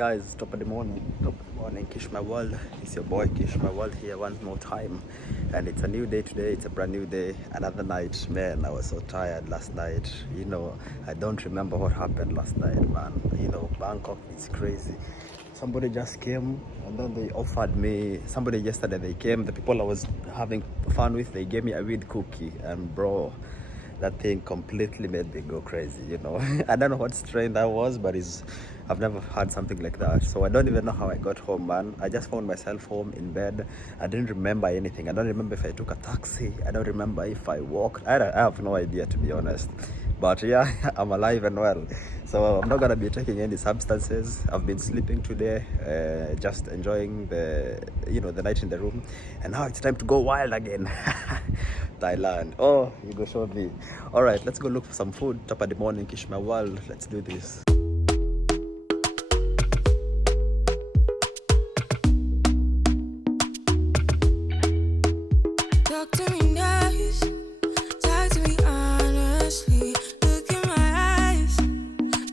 guys, top of the morning, Kish my world. It's your boy Kish my world here once more time, and it's a new day today. It's a brand new day, another night. Man, I was so tired last night. I don't remember what happened last night, man. Bangkok is crazy. Somebody just came and then they offered me. Somebody yesterday they came. The people I was having fun with, they gave me a weed cookie, and bro, that thing completely made me go crazy. I don't know what strain that was, but I've never had something like that. So I don't even know how I got home, man. I just found myself home in bed. I didn't remember anything. I don't remember if I took a taxi. I don't remember if I walked. I have no idea, to be honest. But yeah, I'm alive and well. So I'm not gonna be taking any substances. I've been sleeping today, just enjoying the night in the room. And now it's time to go wild again. Thailand. Oh, you go show me. All right, let's go look for some food. Top of the morning, Kish my world. Let's do this. Talk to me nice, talk to me honestly. Look in my eyes,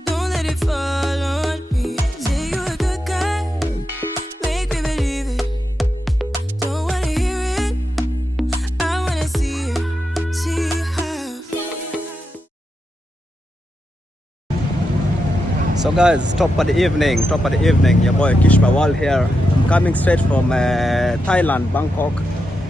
don't let it fall on me. Say you're a good guy, make me believe it. Don't wanna hear it, I wanna see how. So guys, top of the evening, your boy Kish my world here. I'm coming straight from Thailand, Bangkok.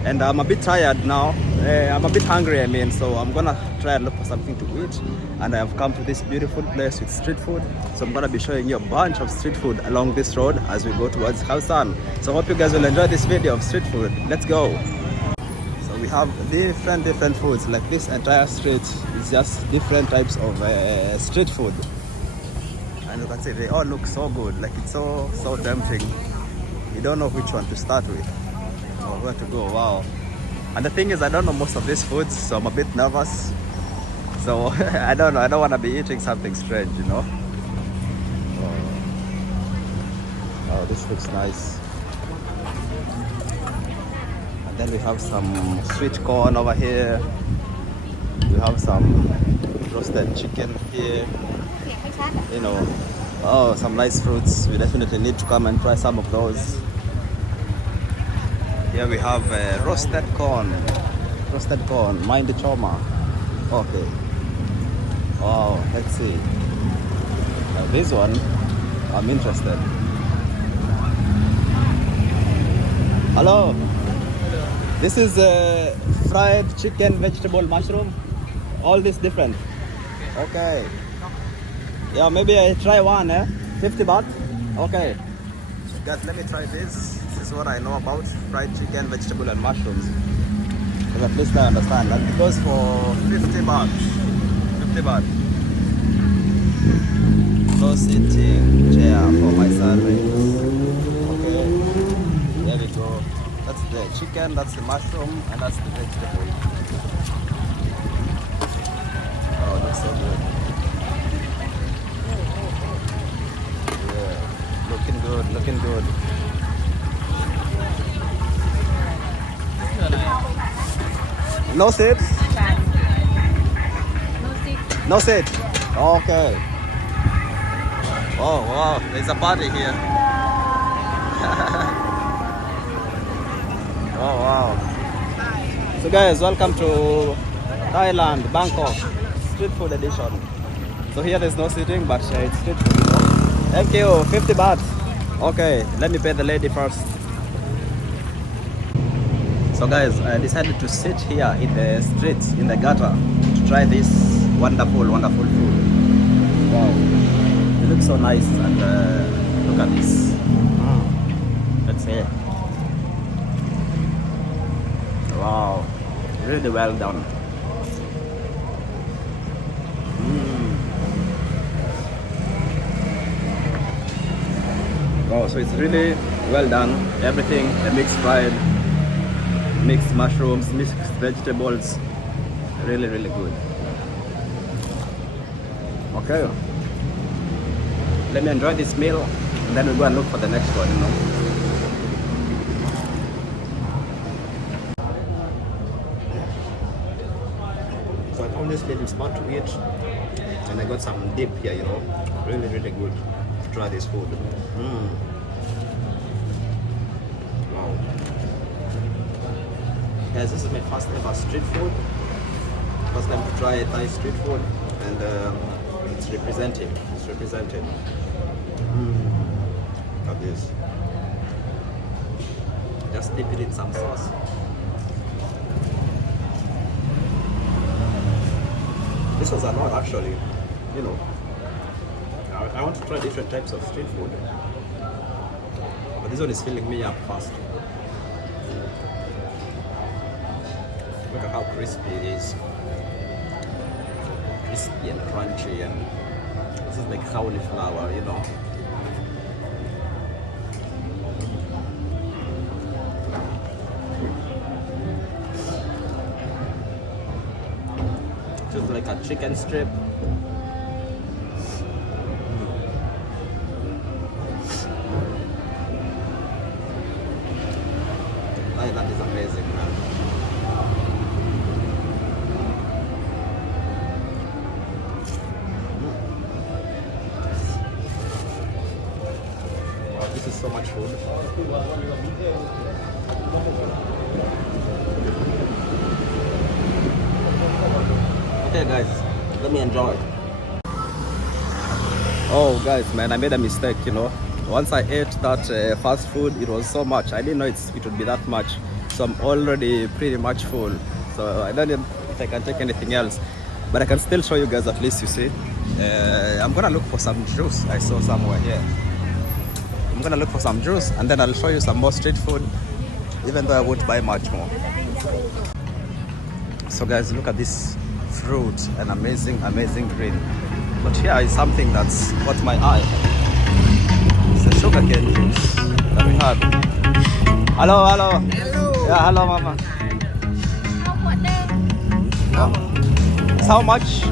And I'm a bit tired now. I'm a bit hungry, so I'm gonna try and look for something to eat. And I have come to this beautiful place with street food. So I'm gonna be showing you a bunch of street food along this road as we go towards Khao San. So I hope you guys will enjoy this video of street food. Let's go. So we have different foods. Like this entire street is just different types of street food. And you can see they all look so good. Like it's so tempting. You don't know which one to start with. Where to go. Wow. And the thing is, I don't know most of these foods, so I'm a bit nervous. So I don't know, I don't want to be eating something strange. Oh, this looks nice. And then we have some sweet corn over here. We have some roasted chicken here. Oh, some nice fruits. We definitely need to come and try some of those. Here we have roasted corn, mind the soma. Okay. Oh, let's see. Now this one, I'm interested. Hello. This is fried chicken, vegetable, mushroom. All this different. Okay. Yeah, maybe I try one. 50 baht. Okay. Guys, let me try this. This is what I know about fried chicken, vegetable and mushrooms. Because at least I understand. And it goes for 50 baht. 50 baht. No sitting chair for my service. Okay. There we go. That's the chicken, that's the mushroom, and that's the vegetable. Oh, that's so good. Yeah. Looking good. No seats? No seats. Okay. Oh wow, there's a party here. Oh wow. So guys, welcome to Thailand, Bangkok, street food edition. So here there's no seating, but it's street food. Thank you, 50 baht. Okay, let me pay the lady first. So guys, I decided to sit here in the streets, in the gutter, to try this wonderful food. Wow, it looks so nice, and look at this. Let's see. Wow, really well done. Wow, so it's really well done. Everything, the mixed fried, mixed mushrooms, mixed vegetables, really good. Okay, let me enjoy this meal and then we'll go and look for the next one. So I found this little spot to eat and I got some dip here, really good. to try this food. Wow. Guys, this is my first ever street food. First time to try Thai street food, and it's represented. It's represented. Look at this. Just dip it in some sauce. This was a lot actually, you know. I want to try different types of street food, but this one is filling me up fast. Look at how crispy it is. Crispy and crunchy, and this is like cauliflower, you know. Just like a chicken strip. Thailand is amazing, man. Wow, this is so much food. Okay guys, let me enjoy. Oh guys, man, I made a mistake, you know. Once I ate that fast food, it was so much. I didn't know it would be that much. So I'm already pretty much full. So I don't know if I can take anything else. But I can still show you guys at least, you see. I'm gonna look for some juice I saw somewhere here. I'm gonna look for some juice and then I'll show you some more street food, even though I won't buy much more. So guys, look at this fruit, an amazing green. But here is something that's caught my eye. It's a sugarcane juice that we have. Hello. Hello. Yeah, hello, mama. Oh. It's how much?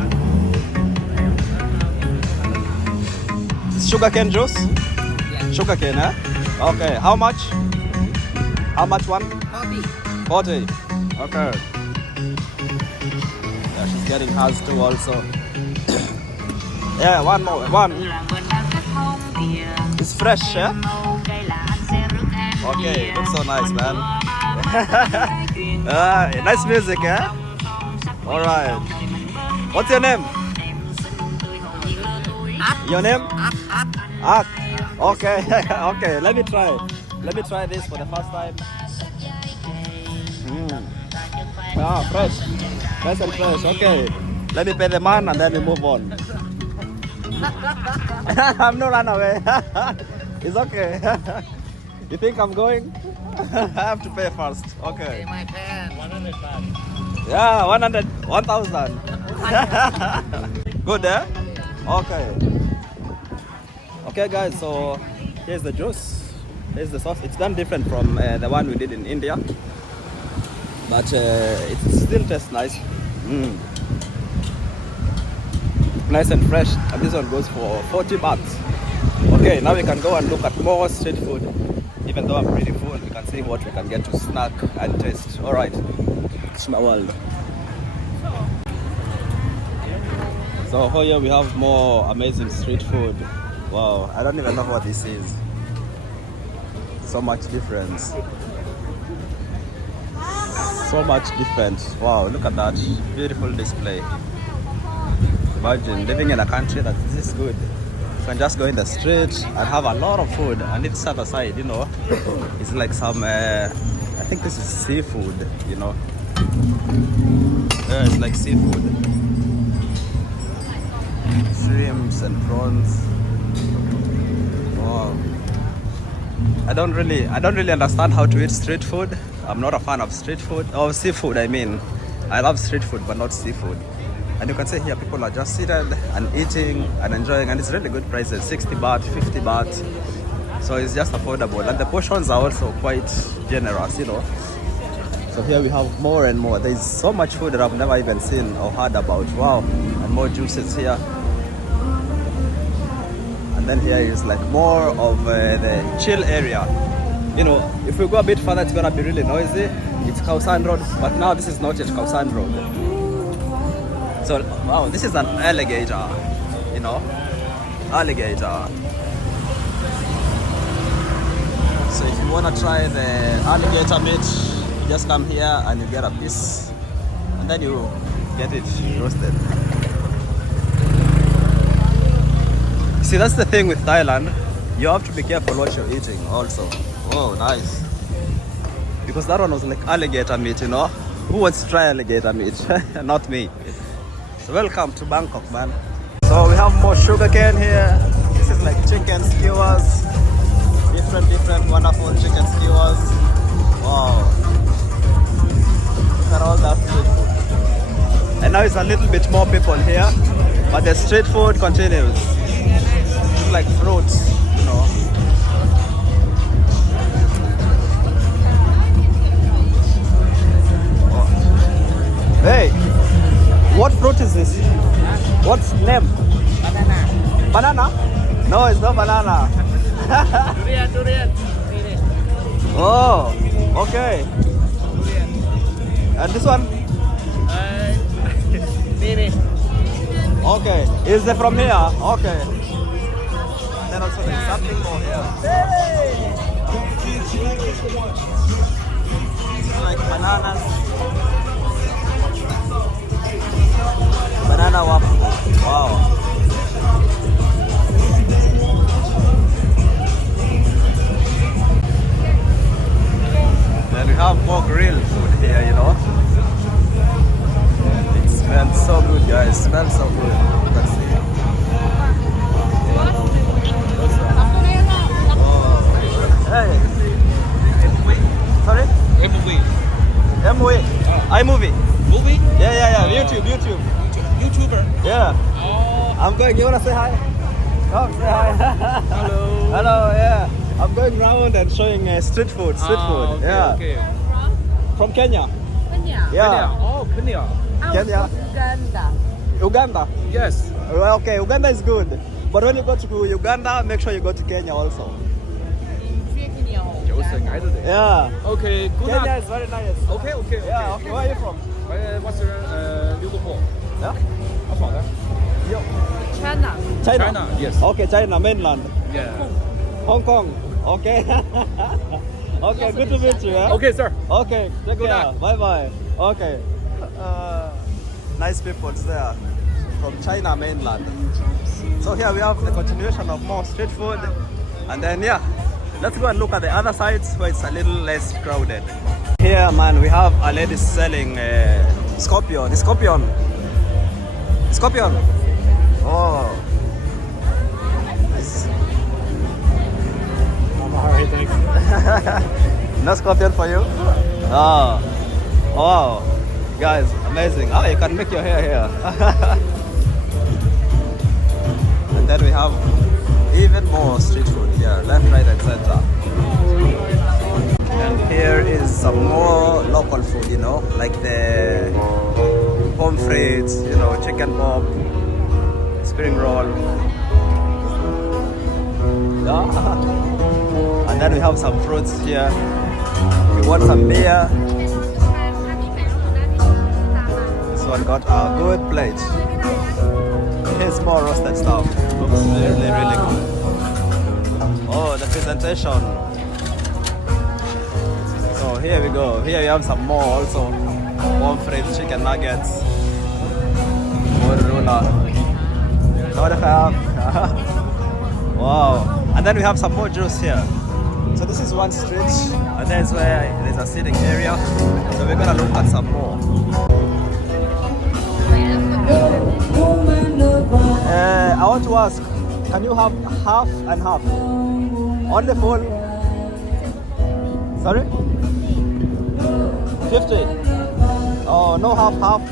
It's sugarcane juice? Yeah. Sugarcane, eh? Okay, how much? How much one? 40. Okay. Yeah, she's getting hers too also. Yeah, one more. One. It's fresh, yeah? Okay, looks so nice, man. Nice music, yeah? Alright. What's your name? Your name? Art. Okay, okay, let me try. Let me try this for the first time. Ah, fresh. Nice and fresh, okay. Let me pay the man and then we move on. I'm not run away. It's okay. You think I'm going? I have to pay first. Okay. My pen. 100 baht. Yeah, 1,000. Good, eh? Okay. Okay, guys, so here's the juice. Here's the sauce. It's done different from the one we did in India. But it still tastes nice. Nice and fresh. And this one goes for 40 baht. Okay, now we can go and look at more street food. Even though I'm pretty full, we can see what we can get to snack and taste. Alright, it's my world. So here we have more amazing street food. Wow, I don't even know what this is. So much difference. So much different. Wow, look at that beautiful display. Imagine living in a country that is this good. You can just go in the street and have a lot of food, and it's other side, you know. It's like some, I think this is seafood, you know. Yeah, it's like seafood. Shrimps and prawns. Wow. I don't really understand how to eat street food. I'm not a fan of street food, or seafood I mean. I love street food but not seafood. And you can see here people are just seated and eating and enjoying, and it's really good prices, 60 baht, 50 baht. So it's just affordable, and the portions are also quite generous, you know. So here we have more and more. There's so much food that I've never even seen or heard about. Wow. And more juices here. And then here is like more of the chill area. You know, if we go a bit further, it's gonna be really noisy. It's Khao San Road, but now this is not yet Khao San Road. So, wow, this is an alligator, you know, alligator. you wanna try the alligator meat, you just come here and you get a piece, and then you get it roasted. See, that's the thing with Thailand. You have to be careful what you're eating also. Oh, nice. Because that one was like alligator meat, you know. Who wants to try alligator meat? Not me. So welcome to Bangkok, man. So we have more sugarcane here. This is like chicken skewers. Different wonderful chicken skewers. Wow. Look at all that street food. And now it's a little bit more people here, but the street food continues. It's like fruits, you know. Oh. Hey, what fruit is this? What's name? Banana. Banana? No, it's not banana. Durian. Oh, okay. And this one? Ini. Okay. Is it from here? Okay. And then also there's something more here. It's like bananas. Banana waffle. Wow. Then we have more grilled food here, you know. It smells so good, guys. It smells so good. You can see. Oh. Hey. Sorry? MV. iMovie. Movie? Yeah. YouTube. YouTuber. Yeah. Oh. I'm going. You wanna say hi? Come say hi. Hello. Hello. Yeah. I'm going around and showing street food. Okay, Yeah. Okay. From Kenya. Kenya. Yeah. Oh, Kenya. Kenya. Uganda. Uganda. Yes. Well, okay, Uganda is good. But when you go to Uganda, make sure you go to Kenya also. Yeah. Okay. Good Kenya luck. is very nice. Okay. Yeah, okay. Where are you from? What's your Liverpool? Yeah? What's that? Yo. China. China. Yes. Okay, China, mainland. Yeah. Hong Kong. Okay. Okay, good to meet you. Yeah? Okay, sir. Okay, take Good care. luck. Bye bye. Okay. Nice people there from China mainland. So here we have the continuation of more street food, and then yeah, let's go and look at the other sides where it's a little less crowded. Here, man, we have a lady selling scorpion. Scorpion. Oh. Nice. Alright, thanks. No scorpion for you? Oh. Wow. Guys, amazing. Oh, you can make your hair here. And then we have even more street food here, left, right, and center. And here is some more local food, you know, like the pommes frites, you know, chicken pop, spring roll. Yeah. And then we have some fruits here. If you want some beer, this one got a good plate. Here's more roasted stuff. Looks really, really good. Oh, the presentation. So here we go. Here we have some more also. Pommes frites, chicken nuggets, more ruler. What if I have? Wow. And then we have some more juice here. So this is one street, and there's where there's a sitting area. So we're gonna look at some more. I want to ask, can you have half and half? On the full? Sorry? 50? Oh, no half.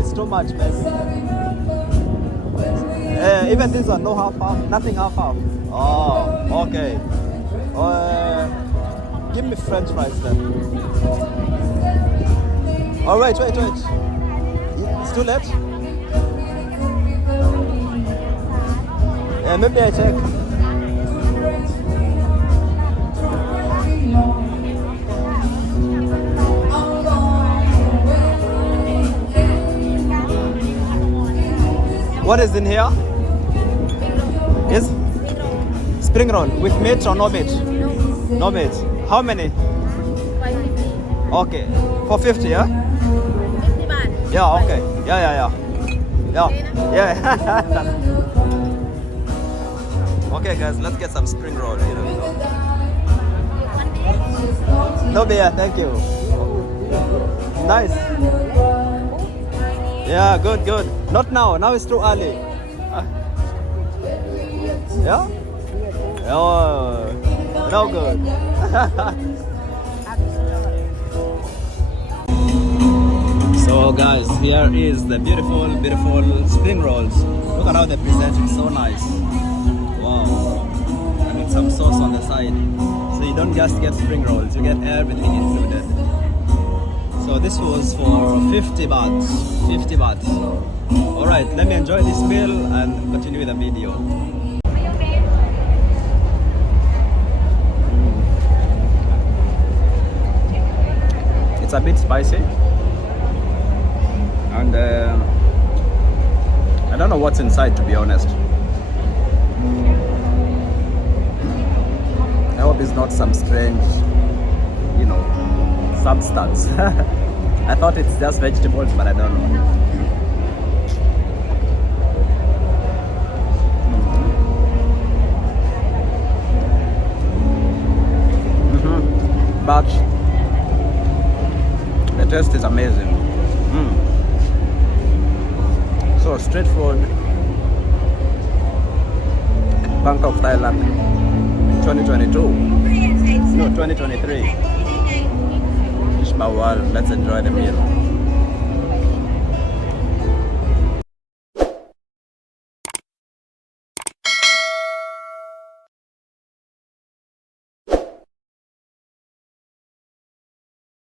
It's too much, maybe. Even this one, no half, nothing half. Oh, okay. Give me French fries then. Oh, wait. It's too late? Maybe I check. What is in here? Is spring roll with meat or no meat? No meat. How many? 550. Okay. For 50, yeah? 50 baht. Yeah, okay. Yeah. Yeah. Yeah. Okay, guys, let's get some spring roll. You know. One beer? No beer, thank you. Nice. Yeah, good. Not now. Now it's too early. Yeah? Oh, no good. So guys, here is the beautiful spring rolls. Look at how they present it, so nice. Wow. And with some sauce on the side. So you don't just get spring rolls, you get everything included. So this was for 50 baht. 50 baht. Alright, let me enjoy this meal and continue with the video. It's a bit spicy. And I don't know what's inside, to be honest. I hope it's not some strange, you know, substance. I thought it's just vegetables, but I don't know. But the taste is amazing. So street food, Bangkok, Thailand, 2022. No, 2023. Kish World. Let's enjoy the meal.